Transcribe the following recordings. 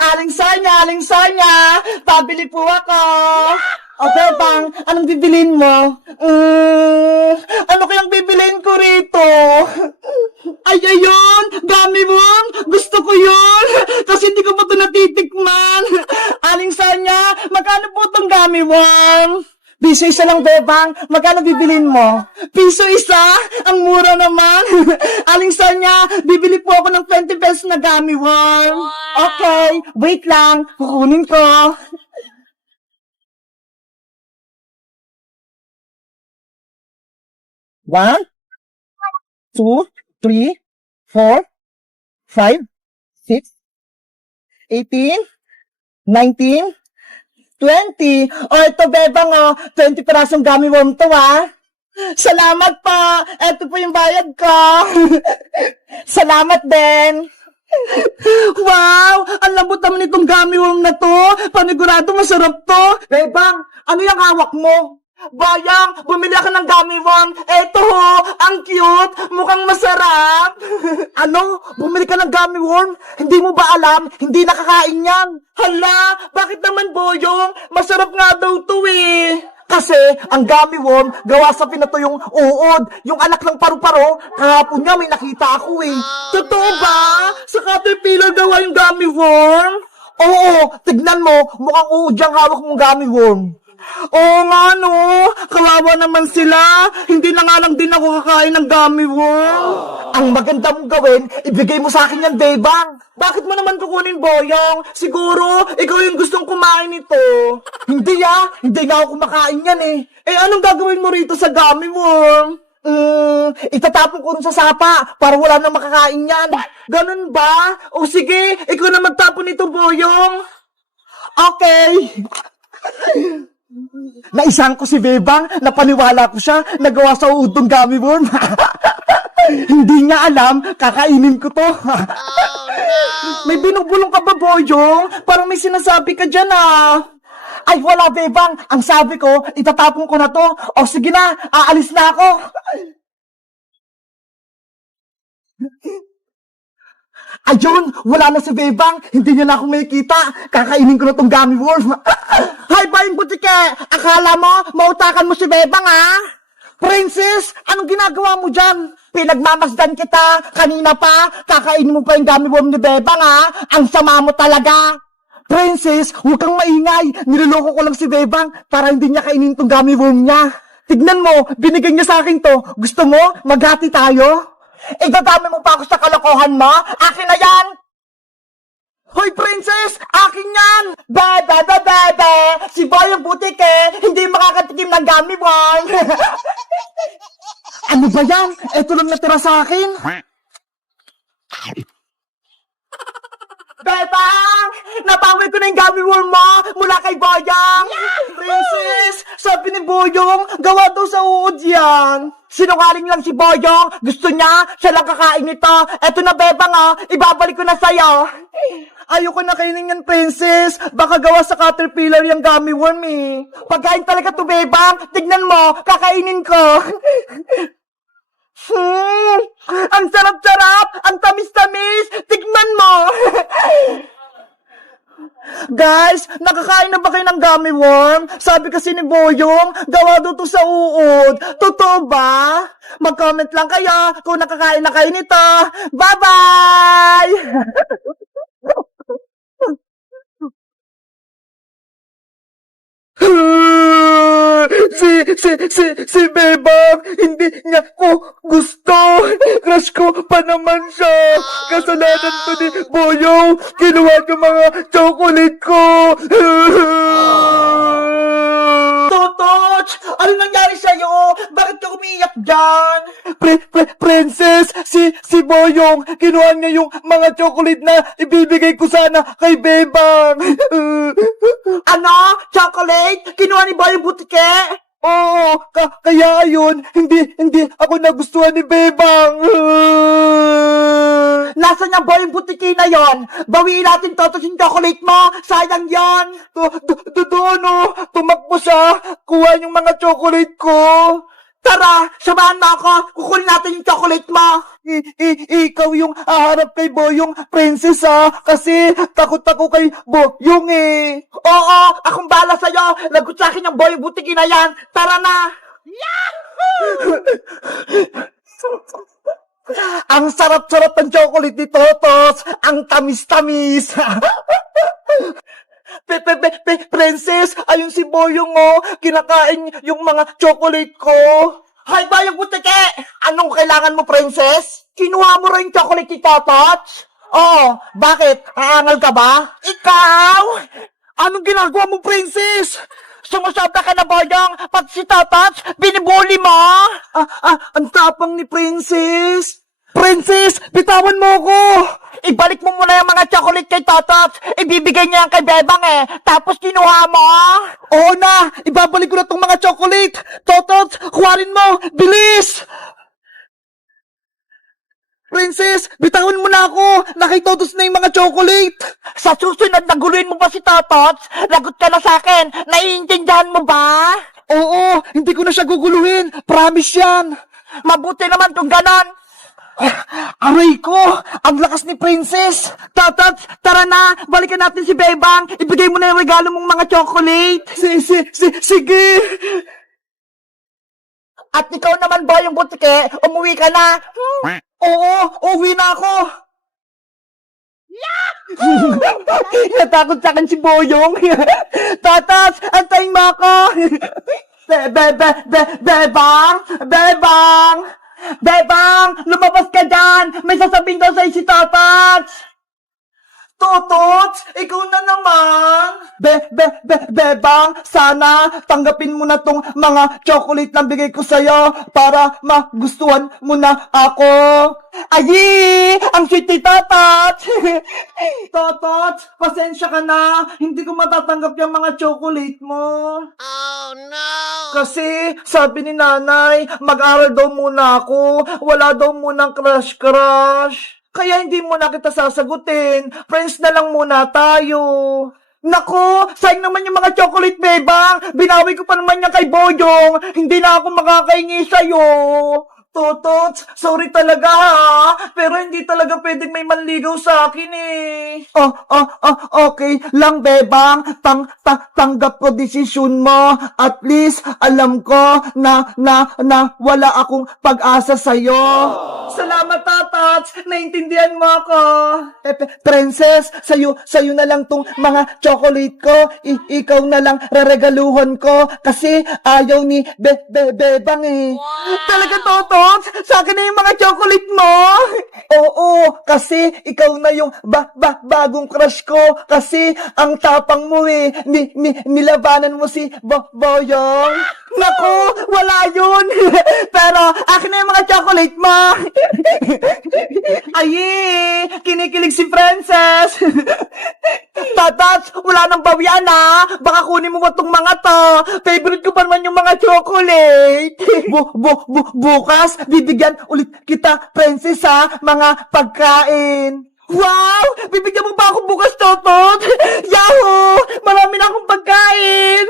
Aling Sonya, pabili po ako. O, Bebang, anong bibilin mo? Ano kayang bibilin ko rito? Ay, ayun! Dami mo! Gusto ko yun! Kasi hindi ko pa ito natitikman. Aling Sonya, magkano po itong gummy worm? Piso isa lang, Bebang. Magkano bibilin mo? Piso isa? Ang mura naman. Aling Sonya, bibili po ako ng 20 pesos na gummy worm. Okay, wait lang. Kukunin ko. One, two, three, four, 5, 6, 18, 19, 20. O, ito, Bebang, 20 pirasong gummy worm to, Salamat pa. Ito po yung bayad ko. Salamat din. Wow! Ang lambot naman itong gummy worm na to. Panigurado masarap to. Bebang, ano yung hawak mo? Bayang, bumili ako ng gummy worm. Eto ho, ang cute, mukhang masarap. Ano? Bumili ka ng gummy worm? Hindi mo ba alam? Hindi nakakain yan. Hala, bakit naman, Boyong? Masarap nga daw to eh. Kasi, ang gummy worm, gawa sa pinatuyong uod. Yung anak ng paru-paro, kahapon nga may nakita ako eh. Totoo ba? Sa Caterpillar gawa yung gummy worm? Oo, tignan mo, mukhang uod yung hawak mong gummy worm. Oo nga no, kawawa naman sila. Hindi na nga lang din ako kakain ng gummy worm. Ang maganda mong gawin, ibigay mo sa akin yan, Bebang. Bakit mo naman kukunin, Boyong? Siguro, ikaw yung gustong kumain nito. Hindi hindi nga ako kumakain yan eh. Eh anong gagawin mo rito sa gummy worm? Itatapon ko rin sa sapa para wala nang makakain yan. Ganun ba? O sige, ikaw na magtapon nito, Boyong. Okay. Naisang ko si Bebang, napaniwala ko siya, nagawa sa udong gummy worm. Hindi niya alam, kakainin ko to. May binubulong ka ba, Boyong? Parang may sinasabi ka dyan Ay, wala, Bebang. Ang sabi ko, itatapon ko na to. O sige na, aalis na ako. Ayun, wala na si Bebang. Hindi niya na ako makikita. Kakainin ko na tong gummy worm. Hi, Bayang Butike! Akala mo, mautakan mo si Bebang, Princess, anong ginagawa mo dyan? Pinagmamasdan kita. Kanina pa, kakainin mo pa yung gummy worm ni Bebang, Ang sama mo talaga. Princess, huwag kang maingay. Niloloko ko lang si Bebang para hindi niya kainin tong gummy worm niya. Tignan mo, binigay niya sa akin to. Gusto mo, maghati tayo? Idadami mo pa ako sa kalokohan mo? Akin na yan! Hoy, Princess! Akin yan! Bebe! Si Bayang Butike, hindi makakatikim ng gummy worm! Ano ba yan? Ito lang natira sa akin. Bebang! Napawi ko na yung gummy worm mo mula kay Boyong! Princess! Sabi ni Boyong, gawa daw sa uod yan! Sinungaling lang si Boyong! Gusto niya, siya lang kakain nito! Eto na, Bebang, ibabalik ko na sa'yo! Ayoko na kainin yan, Princess! Baka gawa sa Caterpillar yung gummy worm eh! Pagkain talaga to, Bebang! Tignan mo, kakainin ko! Ang sarap-sarap! Ang tamis-tamis! Tignan mo! Guys, nakakain na ba kayo ng gummy worm? Sabi kasi ni Boyong, gawa daw to sa uod. Totoo ba? Mag-comment lang kayo kung nakakain na kayo nito. Bye-bye! Si Bebang, hindi niya ko gusto. Crush ko pa naman siya. Kasalanan ko ni Boyong. Kinuha yung mga chocolate ko. Totoch, ano nangyari sa'yo? Bakit ka umiyak dyan? Princess, si Boyong, kinuha niya yung mga chocolate na ibibigay ko sana kay Bebang. Ano? Chocolate? Kinuha ni Boyong Butike? Oo, kaya yun, hindi ako nagustuhan ni Bebang. Nasaan yung Boyong Butike na yon? Bawiin natin Totoch yung chocolate mo. Sayang yon. Doon, tumakbo siya. Kuha yung mga chocolate ko. Tara, samahan mo ako. Kukunin natin yung chocolate mo. ikaw yung haharap kay Boyong, Princess, kasi takot ako kay Boyong, eh. Oo, akong bala sa'yo. Lagot sa akin yung Boyong Butiki na yan. Tara na. Ang sarap-sarap ng chocolate ni Totos. Ang tamis-tamis. Princess, ayun si Boyong, kinakain yung mga chocolate ko. Hay, Boyong Butiki! Anong kailangan mo, Princess? Kinuha mo rin yung chocolate ni Totos? Oo, bakit? Aangal ka ba? Ikaw? Anong ginagawa mo, Princess? Sumusobra ka na, Boyong, pati si Totos, binibuli mo? Ang tapang ni Princess. Princess, bitawan mo ko! Ibalik mo muna yung mga chocolate kay Totot. Ibibigay niya yan kay Bebang, eh. Tapos kinuha mo? Oo na! Ibabalik ko na tong mga chocolate! Totot, kuharin mo! Bilis! Princess, bitawan mo na ako! Nakitotos na yung mga chocolate! Sa susunod, naguluhin mo ba si Totot? Lagot ka na sa akin! Naiintindihan mo ba? Oo, hindi ko na siya guguluhin! Promise yan! Mabuti naman kung ganon! Aray ko! Ang lakas ni Princess! Totot, tara na! Balikan natin si Bebang! Ibigay mo na yung regalo mong mga chocolate! Sige! At ikaw naman, Boyong Butiki, umuwi ka na! Oo, uwi na ako! Natakot sa akin si Boyong! Totot, antayin mo ako! Bebang! Bebang! Bebang! Lumabas ka dyan! May sasabihin daw sa'yo si Totots! Totots! Ikaw na naman! Bebang! Sana tanggapin mo na tong mga chocolate na bigay ko sa'yo para magustuhan mo na ako! Ayi! Ang sweet ni Totots! Totots! Pasensya ka na! Hindi ko matatanggap yung mga chocolate mo! Oh no! Kasi, sabi ni nanay, mag-aral daw muna ako. Wala daw munang crush. Kaya hindi mo na kita sasagutin. Friends na lang muna tayo. Nako, sayang naman yung mga chocolate, Bebang. Binawi ko pa naman yan kay Boyong. Hindi na ako makakaingi sa'yo. Totots, sorry talaga ha. Pero hindi talaga pwedeng may manligaw sa akin eh. Okay lang, Bebang. Tanggap ko desisyon mo. At least, alam ko na wala akong pag-asa sa'yo. Salamat, Totots. Naintindihan mo ako. Princess, sa'yo na lang tong mga chocolate ko. Ikaw na lang reregaluhan ko. Kasi ayaw ni Bebang eh. Talaga, Totots? Sa akin na yung mga chocolate mo? Oo, kasi ikaw na yung bagong crush ko. Kasi ang tapang mo eh. Nilabanan mo si Boyong. Naku, wala yun. Pero akin na yung mga chocolate mo. Aye, kinikilig si Princess. Totots, wala nang bawian ha. Baka kunin mo ba tong mga to? Favorite ko pa naman yung mga chocolate. Bukas, bibigyan ulit kita, Princess, ha? Mga pagkain. Wow! Bibigyan mo ba ako bukas, Totot? Yahoo! Marami na akong pagkain!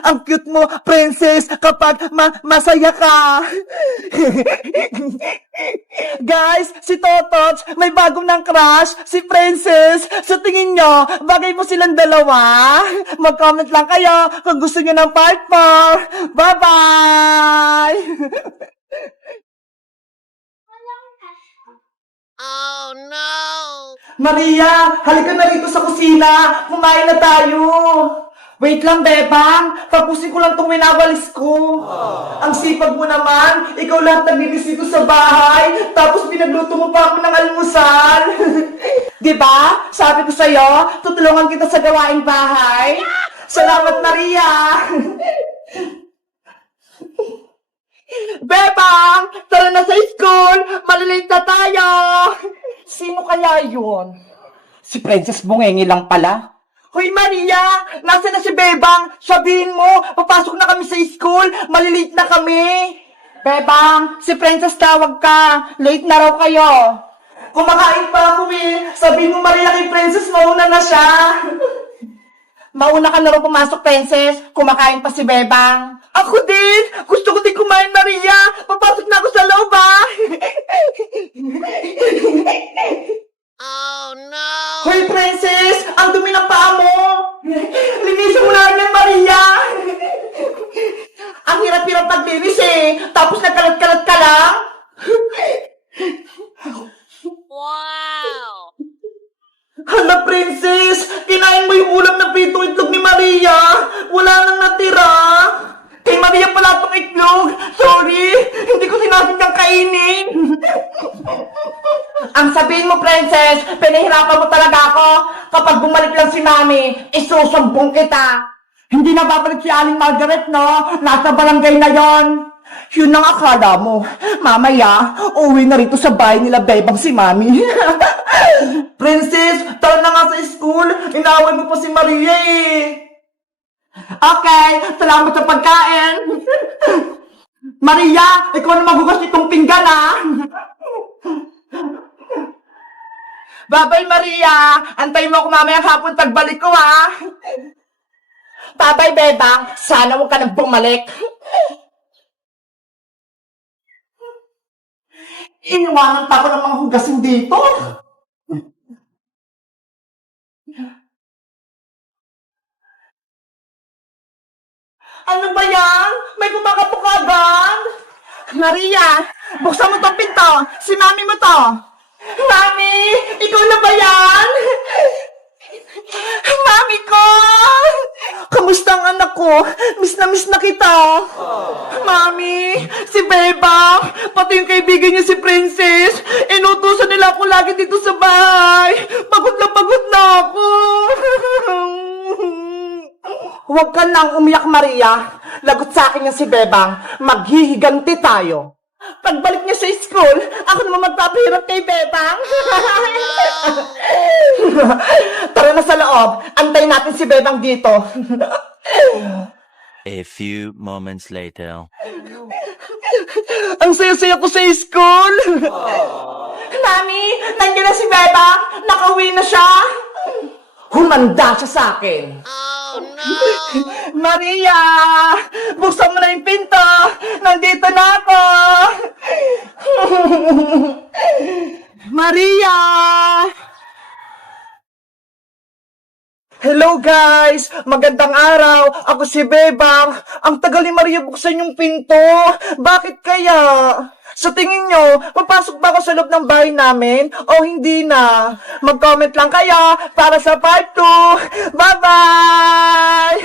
ang cute mo, Princess, kapag masaya ka. Guys, si Totots, may bagong ng crush, si Princess. Sa tingin nyo, bagay mo silang dalawa? Mag-comment lang kayo kung gusto nyo ng part 4. Bye-bye! Oh no! Maria, halika na rito sa kusina. Kumain na tayo. Wait lang, Bebang. Tapusin ko lang itong winawalis ko. Ang sipag mo naman. Ikaw lang nagbibisito sa bahay. Tapos pinagluto mo pa ako ng almusal. Diba? Sabi ko sa'yo, tutulungan kita sa gawaing bahay. Salamat, Maria. Bebang! Tara na sa school! Malilate na tayo! Sino kaya yun? Si Princess Bungengi lang pala. Hoy Maria! Nasaan na si Bebang? Sabihin mo, papasok na kami sa school, malilate na kami. Bebang, si Princess tawag ka. Late na raw kayo. Kumakain pa ako eh. Sabihin mo Maria kay Princess, mauna na siya. Mauna ka na raw pumasok, Princess. Kumakain pa si Bebang. Ako din! Gusto ko din kumain, Maria! Papasok na ako sa loob, ah! Oh no! Hoy, Princess! Ang dumi ng paa mo! Linisin mo na yan, Maria! Ang hirap-hirap paglinis eh! Tapos nagkalat-kalat ka lang! Wow! Hala, Princess! Kinain mo yung ulam na prito itlog ni Maria! Wala nang natira! Kay Maria pala itong itlog! Sorry! Hindi ko sinasadyang kainin! Ang sabihin mo, Princess, pinahirapan mo talaga ako. Kapag bumalik lang si Mami, isusumbong kita. Hindi na babalik si Aling Margaret, no? Nasa barangay na yon. Yun ang akala mo. Mamaya, uwi na rito sa bahay nila Bebang si Mami. Princess, tara na nga sa school. Inaaway mo pa si Maria eh. Okay, salamat sa pagkain. Maria, ikaw na maghugas itong pinggan, ah. Babay, Maria. Antayin mo ako mamayang hapon pagbalik ko, ha. Babay, Bebang. Sana huwag ka nang bumalik. Iniwanan pa ako ng mga hugasin dito. Ano ba yan? May kumakapok agad? Maria, buksan mo tong pinto. Si Mami mo to. Mami, ikaw na ba yan? Mami ko! Kamusta ang anak ko? Miss na kita. Mami, si Beba, pati yung kaibigan niya si Princess, inutusan nila ako lagi dito sa bahay. Pagod na ako. Huwag ka nang umiyak, Maria. Lagot sa akin yung si Bebang. Maghihiganti tayo. Pagbalik niya sa school, ako naman magpapahirap kay Bebang. Tara na sa loob. Antayin natin si Bebang dito. A few moments later. Ang saya-saya ko sa school. Mami, nandiyan na si Bebang. Nakauwi na siya. Humanda siya sa akin. Oh no! Maria! Buksan mo na yung pinto! Nandito na ako! Maria! Hello guys! Magandang araw! Ako si Bebang! Ang tagal ni Maria buksan yung pinto! Bakit kaya? Sa tingin nyo, papasok ba ako sa loob ng bahay namin o hindi na? Mag-comment lang kayo para sa part 2! Bye-bye!